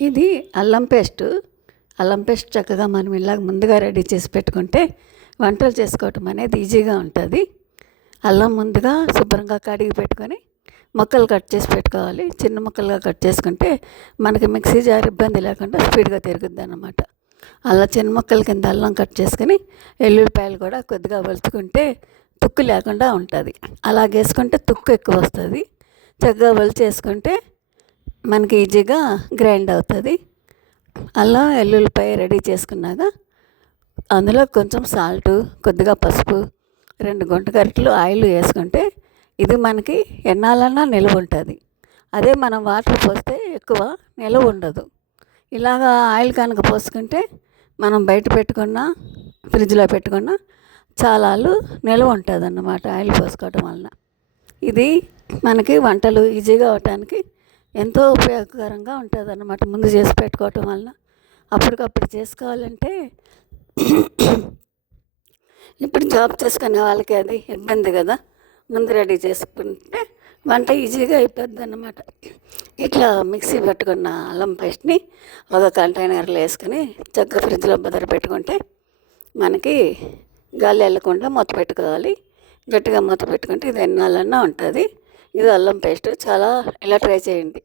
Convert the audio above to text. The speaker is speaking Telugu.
ఇది అల్లం పేస్ట్ చక్కగా మనం ఇలాగ ముందుగా రెడీ చేసి పెట్టుకుంటే వంటలు చేసుకోవటం అనేది ఈజీగా ఉంటుంది. అల్లం ముందుగా శుభ్రంగా కడిగి పెట్టుకొని ముక్కలు కట్ చేసి పెట్టుకోవాలి. చిన్న ముక్కలుగా కట్ చేసుకుంటే మనకి మిక్సీ జార్ ఇబ్బంది లేకుండా స్పీడ్గా తిరుగుద్ది అన్నమాట. అలా చిన్న ముక్కల కింద అల్లం కట్ చేసుకొని ఎల్లుల్లిపాయలు కూడా కొద్దిగా వలుచుకుంటే తుక్కు లేకుండా ఉంటుంది. అలాగేసుకుంటే తుక్కు ఎక్కువ వస్తుంది. చక్కగా వలిచేసుకుంటే మనకి ఈజీగా గ్రైండ్ అవుతుంది. అల్లం ఎల్లుల్లిపాయ రెడీ చేసుకున్నాక అందులో కొంచెం సాల్టు, కొద్దిగా పసుపు, 2 గుంట గరిటెలు ఆయిల్ వేసుకుంటే ఇది మనకి ఎన్నాళ్ళన్నా నిల్వ ఉంటుంది. అదే మనం వాటర్ పోస్తే ఎక్కువ నిల్వ ఉండదు. ఇలాగా ఆయిల్ కనుక పోసుకుంటే మనం బయట పెట్టుకున్న ఫ్రిడ్జ్లో పెట్టుకున్న చాలా నిల్వ ఉంటుంది అన్నమాట ఆయిల్ పోసుకోవటం వలన. ఇది మనకి వంటలు ఈజీగా అవటానికి ఎంతో ఉపయోగకరంగా ఉంటుంది అన్నమాట. ముందు చేసి పెట్టుకోవటం వలన అప్పటికప్పుడు చేసుకోవాలంటే ఇప్పుడు జాబ్ చేసుకునే వాళ్ళకి అది ఇబ్బంది కదా. ముందు రెడీ చేసుకుంటే వంట ఈజీగా అయిపోద్ది అన్నమాట. ఇట్లా మిక్సీ పెట్టుకున్న అల్లం పేస్ట్ని ఒక కంటైనర్లో వేసుకొని చక్కగా ఫ్రిడ్జ్లో భద్ర పెట్టుకుంటే మనకి గాలి వెళ్ళకుండా మూత పెట్టుకోవాలి. గట్టిగా మూత పెట్టుకుంటే ఇది ఎన్నాళ్ళన్నా ఉంటుంది. ఇది అల్లం పేస్ట్. ఇలా ట్రై చేయండి.